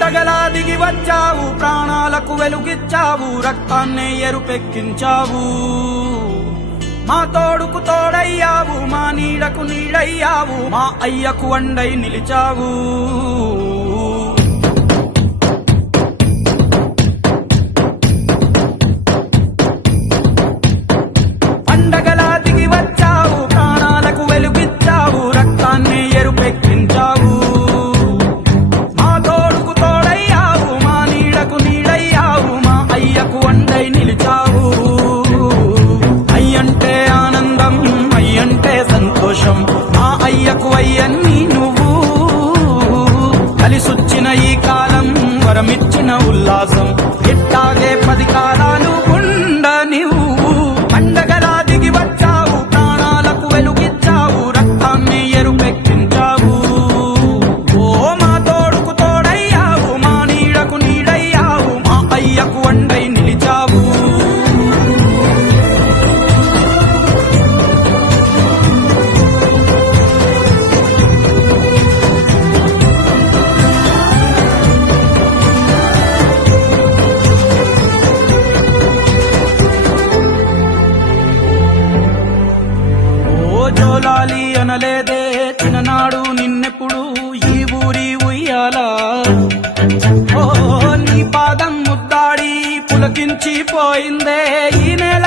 పండగలా దిగి వచ్చావు, ప్రాణాలకు వెలుగిచ్చావు, రక్తాన్నే ఎరుపెక్కించావు. మా తోడుకు తోడయ్యావు, మా నీడకు నీడయ్యావు, మా అయ్యకు అండై నిలిచావు. పండగలా దిగి వచ్చావు, ప్రాణాలకు వెలుగిచ్చావు, రక్తాన్నే ఎరుపెక్కించావు. మా తోడుకు తోడయ్యావు, మా నీడకు నీడయ్యావు, మా అయ్యకు అండై నిలిచావు. అయ్యంటే ఆనందం, అయ్యంటే సంతోషం, మా అయ్యకు అయ్యన్ని నువ్వు. కలిసొచ్చిన ఈ కాలం వరమిచ్చిన ఉల్లాసం, ఇట్టాగే 10 కాలాలు ఉండనివ్వు. పండగలా దిగి వచ్చావు, ప్రాణాలకు వెలుగిచ్చావు, రక్తాన్ని ఎరుపెక్కించావు. ఓ మా తోడుకు తోడయ్యావు, మా నీడకు నీడయ్యావు, మా అయ్యకు అండై నిలిచావు. జోలాలి అనలేదే చిన్ననాడు నిన్నెప్పుడు ఈ ఊరి ఉయ్యాలా. ఓ నీ పాదం ముద్దాడి పులకించి పోయిందే ఈ నెల